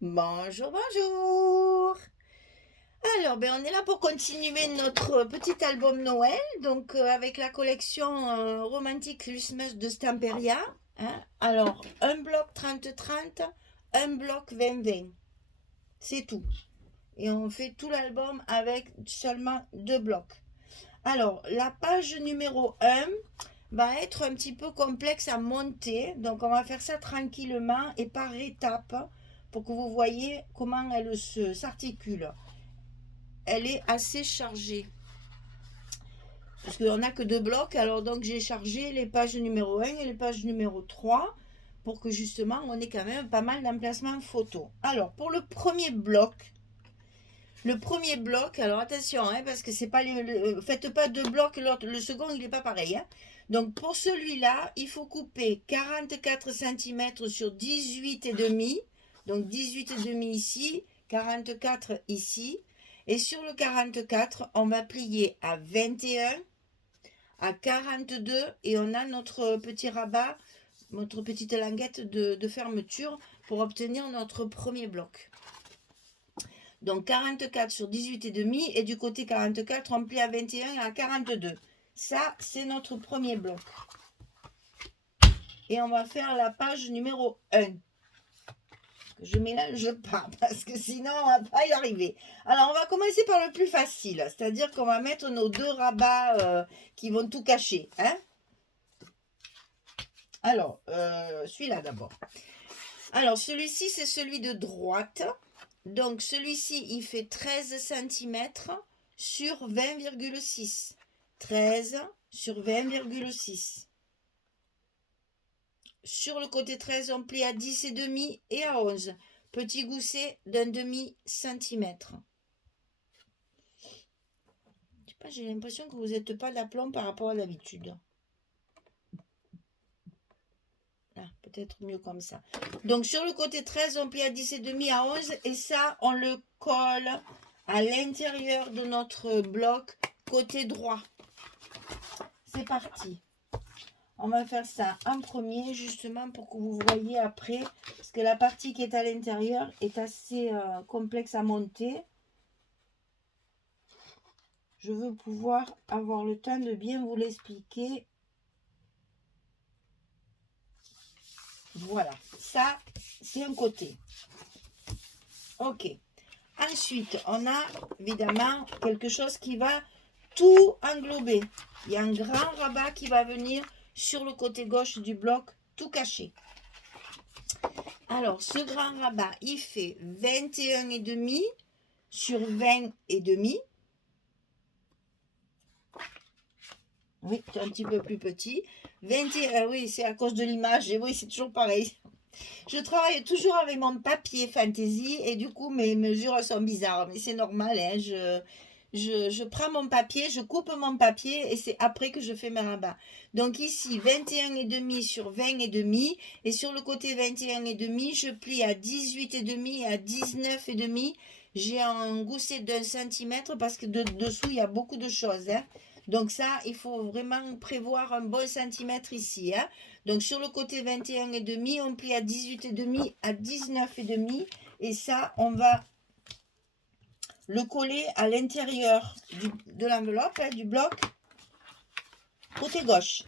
Bonjour, bonjour. Alors, on est là pour continuer notre petit album Noël, donc avec la collection Romantic Christmas de Stamperia, hein. Alors, un bloc 30-30, un bloc 20-20, c'est tout. Et on fait tout l'album avec seulement deux blocs. Alors, la page numéro 1 va être un petit peu complexe à monter, donc on va faire ça tranquillement et par étapes pour que vous voyez comment elle s'articule. Elle est assez chargée. Parce qu'on n'a que deux blocs, alors donc j'ai chargé les pages numéro 1 et les pages numéro 3 pour que justement on ait quand même pas mal d'emplacements photo. Alors pour le premier bloc, alors attention, hein, parce que c'est pas faites pas deux blocs, le second il n'est pas pareil. Hein. Donc pour celui-là, il faut couper 44 cm sur 18,5. Donc 18,5 ici, 44 ici. Et sur le 44, on va plier à 21, à 42 et on a notre petit rabat, notre petite languette de fermeture pour obtenir notre premier bloc. Donc 44 sur 18,5 et du côté 44, on plie à 21 et à 42. Ça, c'est notre premier bloc. Et on va faire la page numéro 1. Je ne mélange pas parce que sinon on ne va pas y arriver. Alors on va commencer par le plus facile, c'est-à-dire qu'on va mettre nos deux rabats qui vont tout cacher. Hein. Alors, celui-là d'abord. Alors celui-ci, c'est celui de droite. Donc celui-ci, il fait 13 cm sur 20,6. 13 sur 20,6. Sur le côté 13, on plie à 10,5 et à 11. Petit gousset d'un demi-centimètre. J'ai l'impression que vous n'êtes pas d'aplomb par rapport à d'habitude. Peut-être mieux comme ça. Donc sur le côté 13, on plie à 10,5 à 11 et ça, on le colle à l'intérieur de notre bloc côté droit. C'est parti. On va faire ça en premier justement pour que vous voyez après, parce que la partie qui est à l'intérieur est assez complexe à monter. Je veux pouvoir avoir le temps de bien vous l'expliquer. Voilà, ça c'est un côté. Ok. Ensuite, on a évidemment quelque chose qui va tout englober. Il y a un grand rabat qui va venir sur le côté gauche du bloc, tout caché. Alors, ce grand rabat, il fait 21,5 sur 20,5. Oui, c'est un petit peu plus petit. 21, oui, c'est à cause de l'image. Et oui, c'est toujours pareil. Je travaille toujours avec mon papier Fantasy et du coup mes mesures sont bizarres, mais c'est normal. Hein, je prends mon papier, je coupe mon papier et c'est après que je fais mes rabats. Donc ici 21,5 sur 20,5 et sur le côté 21,5, je plie à 18,5 et à 19,5. J'ai un gousset d'1 centimètre parce que dessous il y a beaucoup de choses. Hein. Donc ça, il faut vraiment prévoir un bon centimètre ici. Hein. Donc sur le côté 21,5, on plie à 18,5 à 19,5 et ça, on va le coller à l'intérieur de l'enveloppe, hein, du bloc, côté gauche.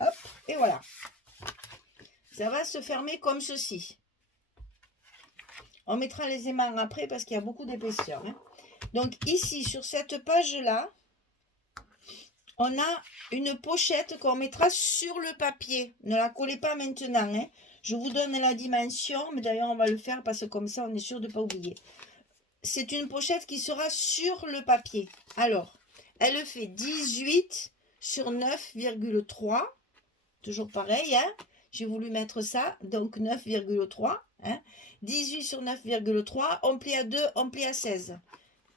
Hop, et voilà. Ça va se fermer comme ceci. On mettra les aimants après parce qu'il y a beaucoup d'épaisseur. Hein. Donc ici, sur cette page-là, on a une pochette qu'on mettra sur le papier. Ne la collez pas maintenant. Hein. Je vous donne la dimension, mais d'ailleurs on va le faire parce que comme ça on est sûr de ne pas oublier. C'est une pochette qui sera sur le papier. Alors, elle fait 18 sur 9,3. Toujours pareil, hein. J'ai voulu mettre ça, donc 9,3. Hein. 18 sur 9,3, on plie à 2, on plie à 16.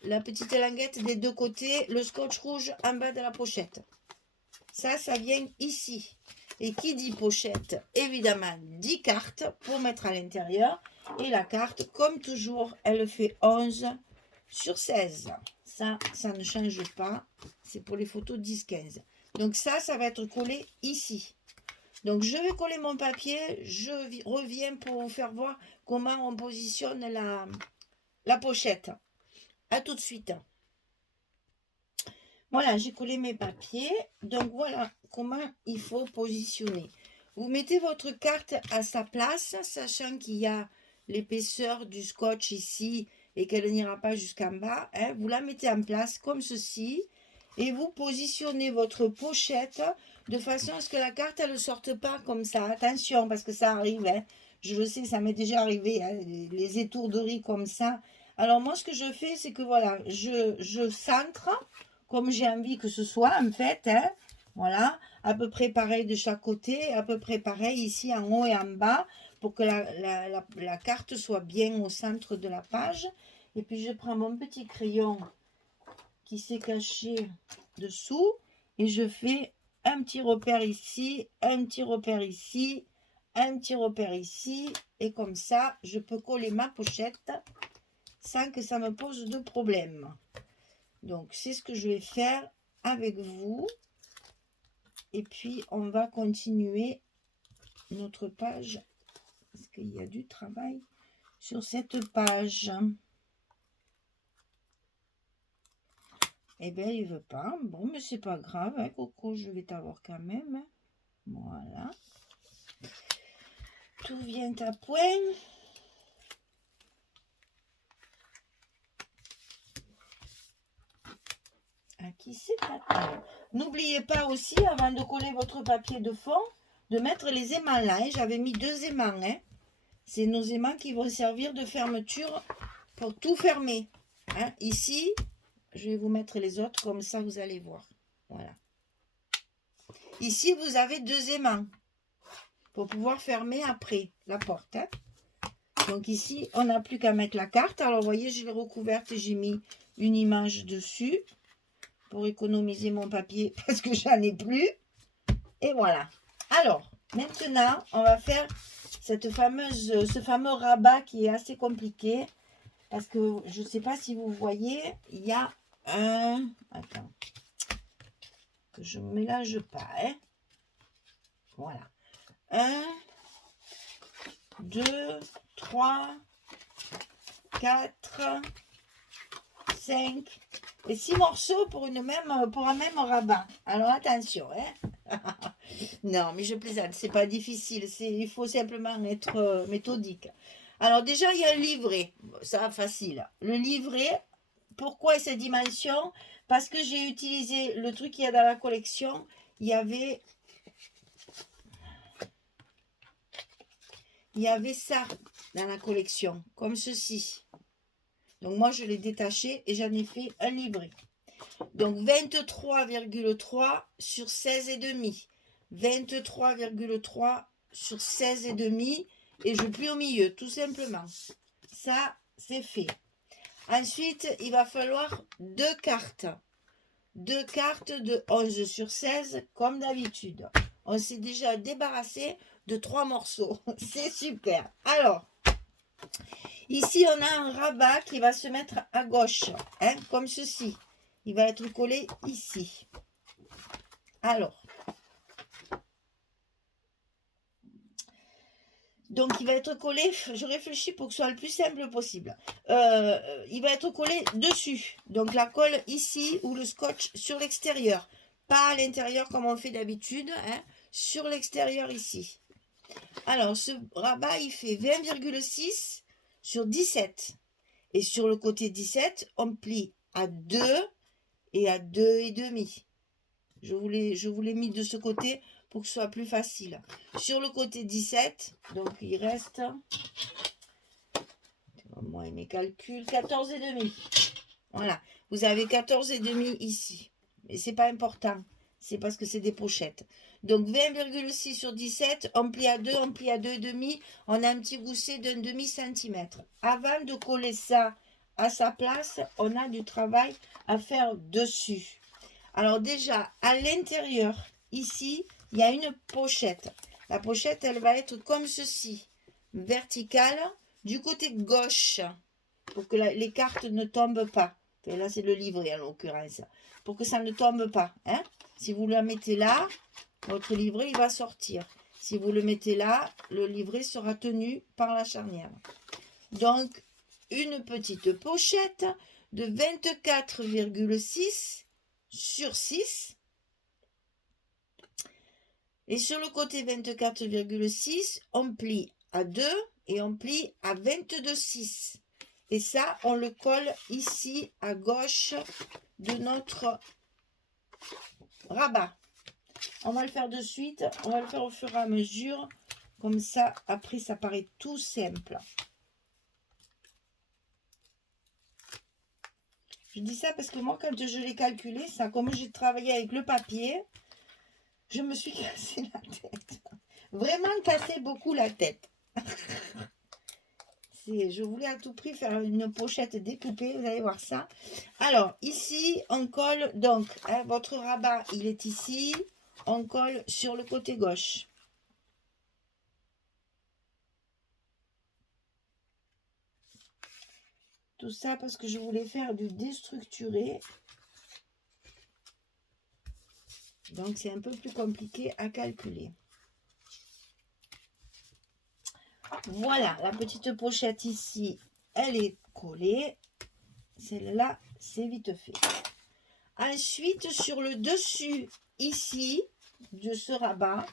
La petite languette des deux côtés, le scotch rouge en bas de la pochette. Ça vient ici. Et qui dit pochette, évidemment, 10 cartes pour mettre à l'intérieur. Et la carte, comme toujours, elle fait 11 sur 16. Ça ne change pas. C'est pour les photos 10-15. Donc ça va être collé ici. Donc je vais coller mon papier. Je reviens pour vous faire voir comment on positionne la pochette. À tout de suite. Voilà, j'ai collé mes papiers. Donc voilà comment il faut positionner. Vous mettez votre carte à sa place, sachant qu'il y a l'épaisseur du scotch ici et qu'elle n'ira pas jusqu'en bas. Hein. Vous la mettez en place comme ceci et vous positionnez votre pochette de façon à ce que la carte elle ne sorte pas comme ça. Attention parce que ça arrive. Hein. Je le sais, ça m'est déjà arrivé, hein, les étourderies comme ça. Alors moi, ce que je fais, c'est que voilà, je centre comme j'ai envie que ce soit en fait. Hein. Voilà, à peu près pareil de chaque côté, à peu près pareil ici en haut et en bas pour que la carte soit bien au centre de la page. Et puis je prends mon petit crayon qui s'est caché dessous et je fais un petit repère ici, un petit repère ici, un petit repère ici et comme ça je peux coller ma pochette sans que ça me pose de problème. Donc c'est ce que je vais faire avec vous. Et puis, on va continuer notre page, parce qu'il y a du travail sur cette page. Eh bien, il ne veut pas. Bon, mais c'est pas grave, hein, Coco, je vais t'avoir quand même. Hein. Voilà. Tout vient à point. À qui c'est pas. N'oubliez pas aussi, avant de coller votre papier de fond, de mettre les aimants là. Hein. J'avais mis 2 aimants. Hein. C'est nos aimants qui vont servir de fermeture pour tout fermer. Hein. Ici, je vais vous mettre les autres, comme ça vous allez voir. Voilà. Ici, vous avez 2 aimants pour pouvoir fermer après la porte. Hein. Donc ici, on n'a plus qu'à mettre la carte. Alors, vous voyez, je l'ai recouverte et j'ai mis une image dessus pour économiser mon papier parce que j'en ai plus. Et voilà. Alors, maintenant, on va faire ce fameux rabat qui est assez compliqué parce que je ne sais pas si vous voyez, il y a un... Attends. Que je ne mélange pas. Hein. Voilà. 1, 2, 3, 4, 5 et 6 morceaux pour un même rabat. Alors attention. Hein. Non, mais je plaisante. C'est pas difficile. Il faut simplement être méthodique. Alors déjà, il y a le livret. Ça va facile. Le livret, pourquoi ces dimensions? Parce que j'ai utilisé le truc qu'il y a dans la collection. Il y avait ça dans la collection, comme ceci. Donc moi, je l'ai détaché et j'en ai fait un livret. Donc 23,3 sur 16,5. 23,3 sur 16,5 et je plie au milieu, tout simplement. Ça, c'est fait. Ensuite, il va falloir 2 cartes. 2 cartes de 11 sur 16, comme d'habitude. On s'est déjà débarrassé de 3 morceaux. C'est super. Alors, ici, on a un rabat qui va se mettre à gauche, hein, comme ceci. Il va être collé ici. Alors, donc il va être collé, je réfléchis pour que ce soit le plus simple possible. Il va être collé dessus. Donc la colle ici ou le scotch sur l'extérieur. Pas à l'intérieur comme on fait d'habitude, hein, sur l'extérieur ici. Alors ce rabat il fait 20,6 sur 17. Et sur le côté 17, on plie à 2 et à 2,5. Je vous l'ai mis de ce côté pour que ce soit plus facile. Sur le côté 17, donc il reste, moi et mes calculs, 14,5. Voilà, vous avez 14,5 ici. Mais c'est pas important, c'est parce que c'est des pochettes. Donc 20,6 sur 17, on plie à 2, on plie à 2,5, on a un petit gousset d'un demi-centimètre. Avant de coller ça à sa place, on a du travail à faire dessus. Alors déjà, à l'intérieur, ici, il y a une pochette. La pochette, elle va être comme ceci, verticale, du côté gauche, pour que les cartes ne tombent pas. Et là, c'est le livret en l'occurrence. Pour que ça ne tombe pas. Hein. Si vous la mettez là, votre livret, il va sortir. Si vous le mettez là, le livret sera tenu par la charnière. Donc, une petite pochette de 24,6 sur 6. Et sur le côté 24,6, on plie à 2 et on plie à 22,6. Et ça, on le colle ici à gauche de notre rabat. On va le faire de suite, on va le faire au fur et à mesure. Comme ça, après, ça paraît tout simple. Je dis ça parce que moi, quand je l'ai calculé, ça, comme j'ai travaillé avec le papier, je me suis cassé la tête. Vraiment cassé beaucoup la tête. Je voulais à tout prix faire une pochette découpée, vous allez voir ça. Alors, ici, on colle, donc, hein, votre rabat, il est ici. On colle sur le côté gauche. Tout ça parce que je voulais faire du déstructuré. Donc, c'est un peu plus compliqué à calculer. Voilà, la petite pochette ici, elle est collée. Celle-là, c'est vite fait. Ensuite, sur le dessus, ici, de ce rabat,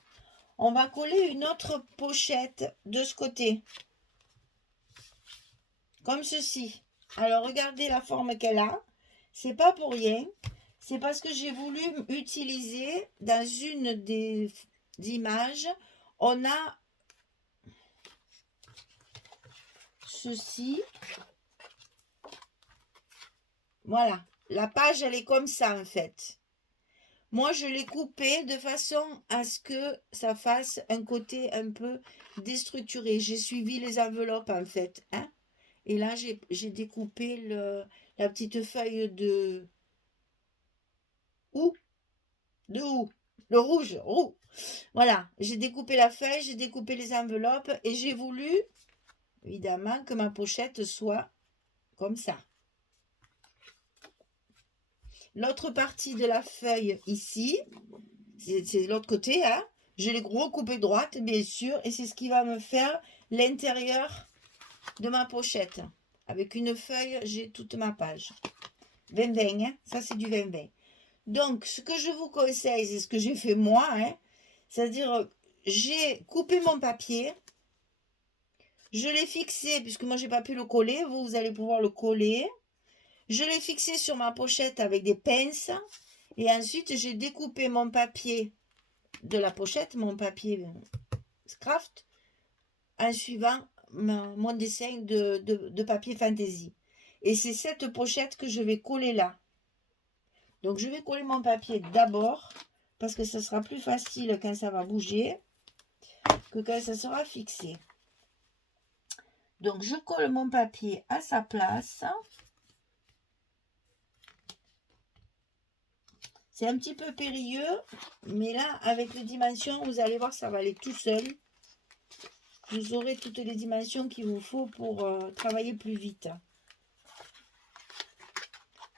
on va coller une autre pochette de ce côté. Comme ceci. Alors, regardez la forme qu'elle a. C'est pas pour rien. C'est parce que j'ai voulu utiliser dans une des images, on a ceci. Voilà. La page, elle est comme ça, en fait. Moi, je l'ai coupé de façon à ce que ça fasse un côté un peu déstructuré. J'ai suivi les enveloppes, en fait. Hein. Et là, j'ai découpé la petite feuille de houx. De houx. Le rouge, roux. Voilà. J'ai découpé la feuille, j'ai découpé les enveloppes et j'ai voulu, évidemment, que ma pochette soit comme ça. L'autre partie de la feuille ici, c'est l'autre côté, hein. Je l'ai recoupé droite, bien sûr, et c'est ce qui va me faire l'intérieur de ma pochette. Avec une feuille, j'ai toute ma page. 20-20, hein. Ça c'est du 20-20. Donc, ce que je vous conseille, c'est ce que j'ai fait moi, hein. C'est-à-dire, j'ai coupé mon papier, je l'ai fixé, puisque moi j'ai pas pu le coller, vous allez pouvoir le coller. Je l'ai fixé sur ma pochette avec des pinces. Et ensuite, j'ai découpé mon papier de la pochette, mon papier Craft, en suivant mon dessin de papier fantaisie. Et c'est cette pochette que je vais coller là. Donc, je vais coller mon papier d'abord, parce que ce sera plus facile quand ça va bouger que quand ça sera fixé. Donc, je colle mon papier à sa place. C'est un petit peu périlleux, mais là, avec les dimensions, vous allez voir, ça va aller tout seul. Vous aurez toutes les dimensions qu'il vous faut pour travailler plus vite.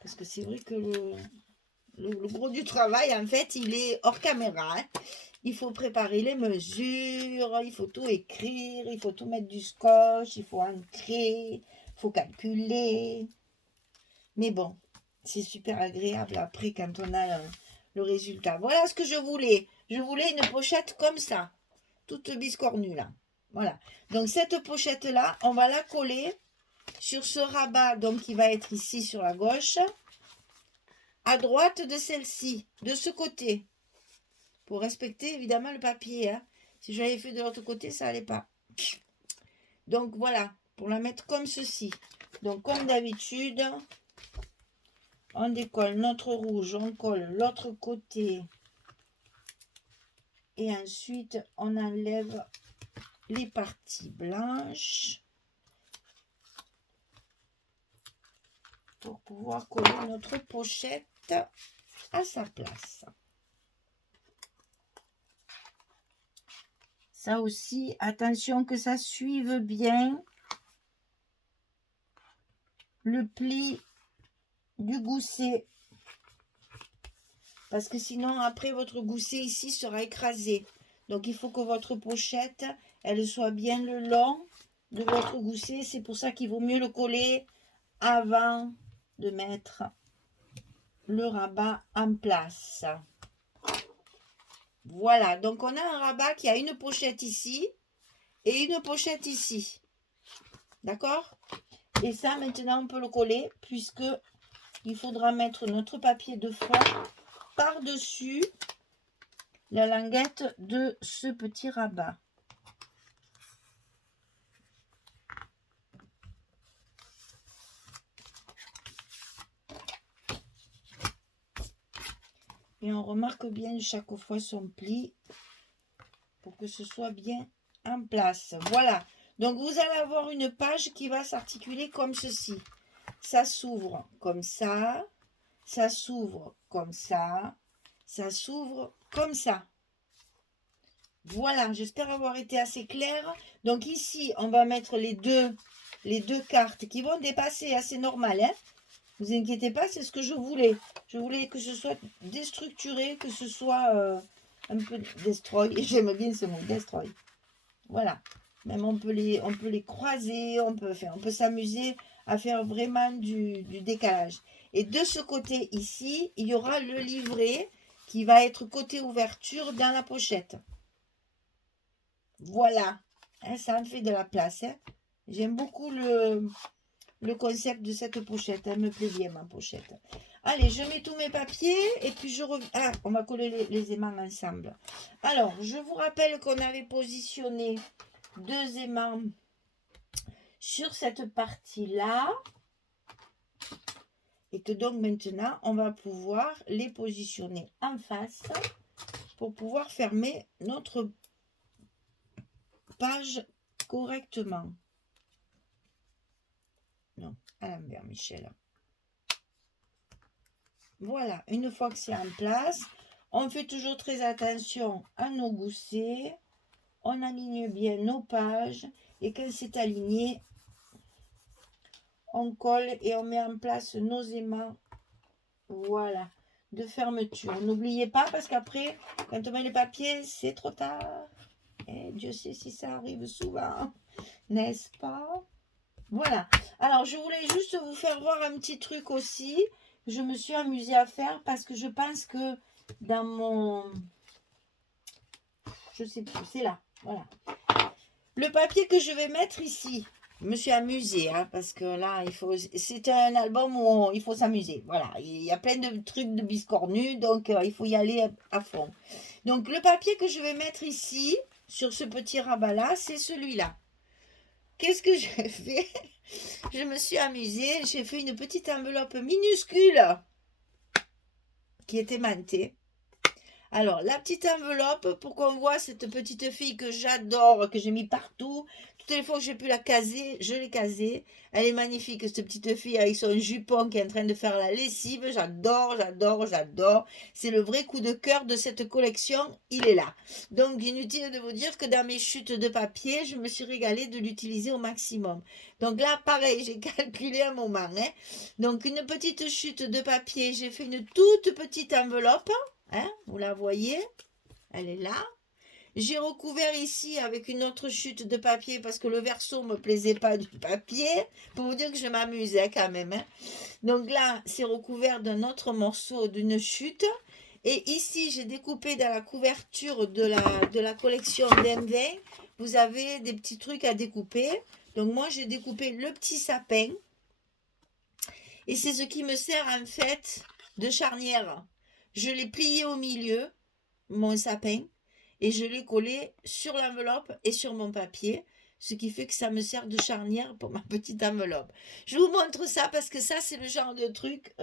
Parce que c'est vrai que le gros du travail, en fait, il est hors caméra. Hein. Il faut préparer les mesures, il faut tout écrire, il faut tout mettre du scotch, il faut ancrer, il faut calculer. Mais bon, c'est super agréable après quand on a le résultat. Voilà ce que je voulais. Je voulais une pochette comme ça, toute biscornue là. Voilà. Donc cette pochette là, on va la coller sur ce rabat donc qui va être ici sur la gauche, à droite de celle-ci, de ce côté, pour respecter évidemment le papier. Hein. Si j'avais fait de l'autre côté, ça n'allait pas. Donc voilà, pour la mettre comme ceci. Donc comme d'habitude, on décolle notre rouge, on colle l'autre côté et ensuite on enlève les parties blanches pour pouvoir coller notre pochette à sa place. Ça aussi, attention que ça suive bien le pli du gousset. Parce que sinon, après, votre gousset ici sera écrasé. Donc, il faut que votre pochette, elle soit bien le long de votre gousset. C'est pour ça qu'il vaut mieux le coller avant de mettre le rabat en place. Voilà, donc on a un rabat qui a une pochette ici et une pochette ici. D'accord? Et ça, maintenant, on peut le coller puisque il faudra mettre notre papier de fond par-dessus la languette de ce petit rabat. Et on remarque bien chaque fois son pli pour que ce soit bien en place. Voilà. Donc, vous allez avoir une page qui va s'articuler comme ceci. Ça s'ouvre comme ça. Ça s'ouvre comme ça. Ça s'ouvre comme ça. Voilà. J'espère avoir été assez claire. Donc, ici, on va mettre les deux cartes qui vont dépasser. C'est normal, hein? Vous inquiétez pas, c'est ce que je voulais. Je voulais que ce soit déstructuré, que ce soit un peu destroy. Et j'aime bien ce mot, destroy. Voilà. Même on peut les croiser, on peut s'amuser à faire vraiment du décalage. Et de ce côté ici, il y aura le livret qui va être côté ouverture dans la pochette. Voilà. Hein, ça en fait de la place. Hein. J'aime beaucoup le concept de cette pochette. Elle me plaît bien, ma pochette. Allez, je mets tous mes papiers et puis je reviens. Ah, on va coller les aimants ensemble. Alors, je vous rappelle qu'on avait positionné 2 aimants sur cette partie-là. Et que donc maintenant, on va pouvoir les positionner en face pour pouvoir fermer notre page correctement. Non, à l'envers, Michel. Voilà, une fois que c'est en place, on fait toujours très attention à nos goussets. On aligne bien nos pages. Et quand c'est aligné, on colle et on met en place nos aimants. Voilà, de fermeture. N'oubliez pas parce qu'après, quand on met les papiers, c'est trop tard. Et Dieu sait si ça arrive souvent, n'est-ce pas? Voilà. Alors, je voulais juste vous faire voir un petit truc aussi. Je me suis amusée à faire parce que je pense que dans mon... Je sais plus, c'est là. Voilà. Le papier que je vais mettre ici, je me suis amusée, hein, parce que là, c'est un album où il faut s'amuser. Voilà, il y a plein de trucs de biscornus, donc il faut y aller à fond. Donc, le papier que je vais mettre ici, sur ce petit rabat-là, c'est celui-là. Qu'est-ce que j'ai fait? Je me suis amusée, j'ai fait une petite enveloppe minuscule qui est aimantée. Alors, la petite enveloppe, pour qu'on voit cette petite fille que j'adore, que j'ai mis partout. Toutes les fois que j'ai pu la caser, je l'ai casée. Elle est magnifique, cette petite fille avec son jupon qui est en train de faire la lessive. J'adore, j'adore, j'adore. C'est le vrai coup de cœur de cette collection, il est là. Donc, inutile de vous dire que dans mes chutes de papier, je me suis régalée de l'utiliser au maximum. Donc là, pareil, j'ai calculé un moment. Hein. Donc, une petite chute de papier, j'ai fait une toute petite enveloppe. Hein, vous la voyez, elle est là. J'ai recouvert ici avec une autre chute de papier parce que le verso ne me plaisait pas du papier. Pour vous dire que je m'amusais quand même. Hein. Donc là, c'est recouvert d'un autre morceau d'une chute. Et ici, j'ai découpé dans la couverture de la collection d'M20. Vous avez des petits trucs à découper. Donc moi, j'ai découpé le petit sapin. Et c'est ce qui me sert en fait de charnière. Je l'ai plié au milieu, mon sapin, et je l'ai collé sur l'enveloppe et sur mon papier, ce qui fait que ça me sert de charnière pour ma petite enveloppe. Je vous montre ça parce que ça, c'est le genre de truc,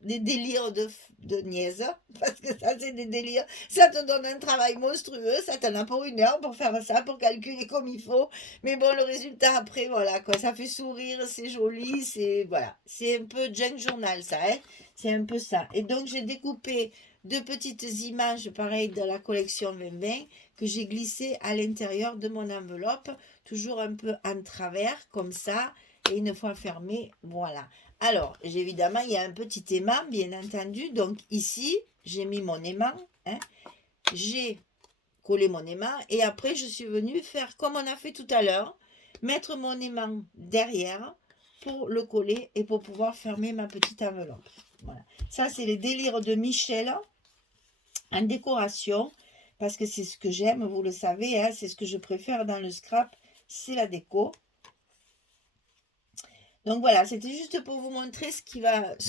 des délires de niaise, parce que ça, c'est des délires. Ça te donne un travail monstrueux, ça t'en a pour 1 heure pour faire ça, pour calculer comme il faut. Mais bon, le résultat après, voilà, quoi, ça fait sourire, c'est joli, c'est, voilà, c'est un peu junk journal, ça, hein. C'est un peu ça. Et donc, j'ai découpé 2 petites images, pareil, de la collection 2020, que j'ai glissées à l'intérieur de mon enveloppe, toujours un peu en travers, comme ça, et une fois fermée, voilà. Alors, évidemment, il y a un petit aimant, bien entendu. Donc ici, j'ai mis mon aimant. Hein. J'ai collé mon aimant. Et après, je suis venue faire comme on a fait tout à l'heure. Mettre mon aimant derrière pour le coller et pour pouvoir fermer ma petite enveloppe. Voilà. Ça, c'est les délires de Michel en décoration. Parce que c'est ce que j'aime, vous le savez. Hein, c'est ce que je préfère dans le scrap. C'est la déco. Donc voilà, c'était juste pour vous montrer ce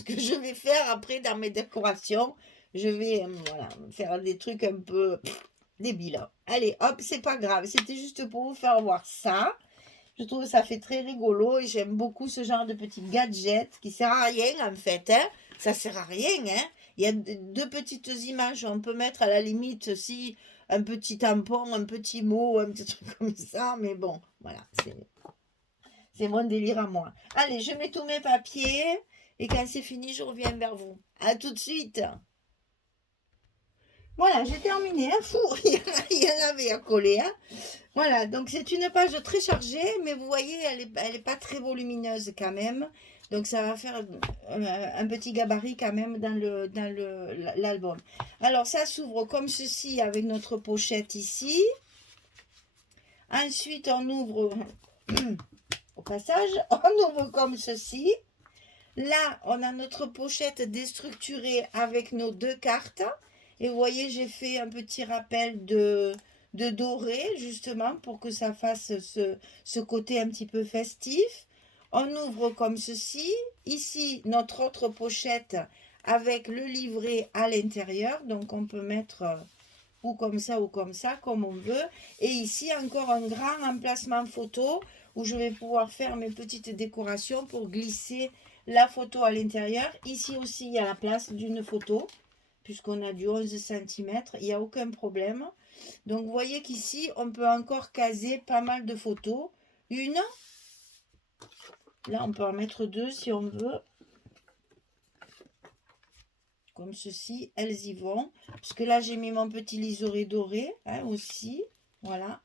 que je vais faire après dans mes décorations. Je vais voilà, faire des trucs un peu débiles. Allez, hop, c'est pas grave. C'était juste pour vous faire voir ça. Je trouve que ça fait très rigolo et j'aime beaucoup ce genre de petits gadgets qui sert à rien en fait. Hein. Ça sert à rien. Hein. Il y a deux petites images. On peut mettre à la limite si un petit tampon, un petit mot, un petit truc comme ça. Mais bon, voilà, c'est mon délire à moi. Allez, je mets tous mes papiers et quand c'est fini, je reviens vers vous. À tout de suite. Voilà, j'ai terminé. Hein, fou, il y en avait à coller. Hein. Voilà, donc c'est une page très chargée, mais vous voyez, elle est pas très volumineuse quand même. Donc ça va faire un petit gabarit quand même dans l'album. Alors ça s'ouvre comme ceci avec notre pochette ici. Ensuite, on ouvre au passage, on ouvre comme ceci. Là, on a notre pochette déstructurée avec nos deux cartes. Et vous voyez, j'ai fait un petit rappel de doré, justement, pour que ça fasse ce côté un petit peu festif. On ouvre comme ceci. Ici, notre autre pochette avec le livret à l'intérieur. Donc, on peut mettre ou comme ça, comme on veut. Et ici, encore un grand emplacement photo où je vais pouvoir faire mes petites décorations pour glisser la photo à l'intérieur. Ici aussi, il y a la place d'une photo, puisqu'on a du 11 cm, il n'y a aucun problème. Donc, vous voyez qu'ici, on peut encore caser pas mal de photos. Une, là, on peut en mettre deux si on veut. Comme ceci, elles y vont. Parce que là, j'ai mis mon petit liseré doré hein, aussi. Voilà.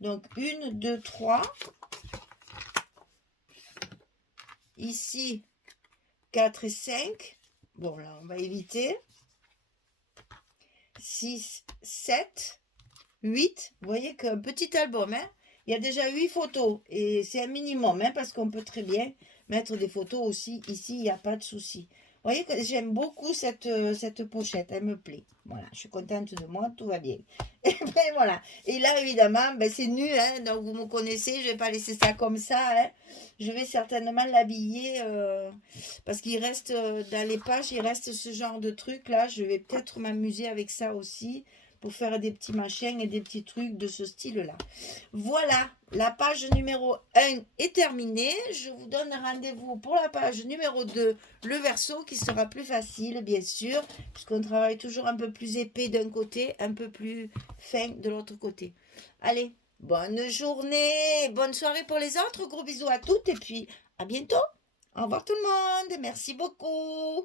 Donc, 1, 2, 3. Ici, 4 et 5. Bon, là, on va éviter. 6, 7, 8. Vous voyez qu'un petit album, hein, il y a déjà 8 photos. Et c'est un minimum, hein, parce qu'on peut très bien mettre des photos aussi. Ici, il n'y a pas de souci. Vous voyez que j'aime beaucoup cette pochette. Elle me plaît. Voilà, je suis contente de moi. Tout va bien. Et ben voilà. Et là, évidemment, ben, c'est nu. Hein, donc, vous me connaissez. Je ne vais pas laisser ça comme ça. Hein. Je vais certainement l'habiller. Parce qu'il reste dans les pages, il reste ce genre de truc là. Je vais peut-être m'amuser avec ça aussi pour faire des petits machins et des petits trucs de ce style-là. Voilà, la page numéro 1 est terminée. Je vous donne rendez-vous pour la page numéro 2, le verso, qui sera plus facile, bien sûr, puisqu'on travaille toujours un peu plus épais d'un côté, un peu plus fin de l'autre côté. Allez, bonne journée, bonne soirée pour les autres. Gros bisous à toutes et puis à bientôt. Au revoir tout le monde. Merci beaucoup.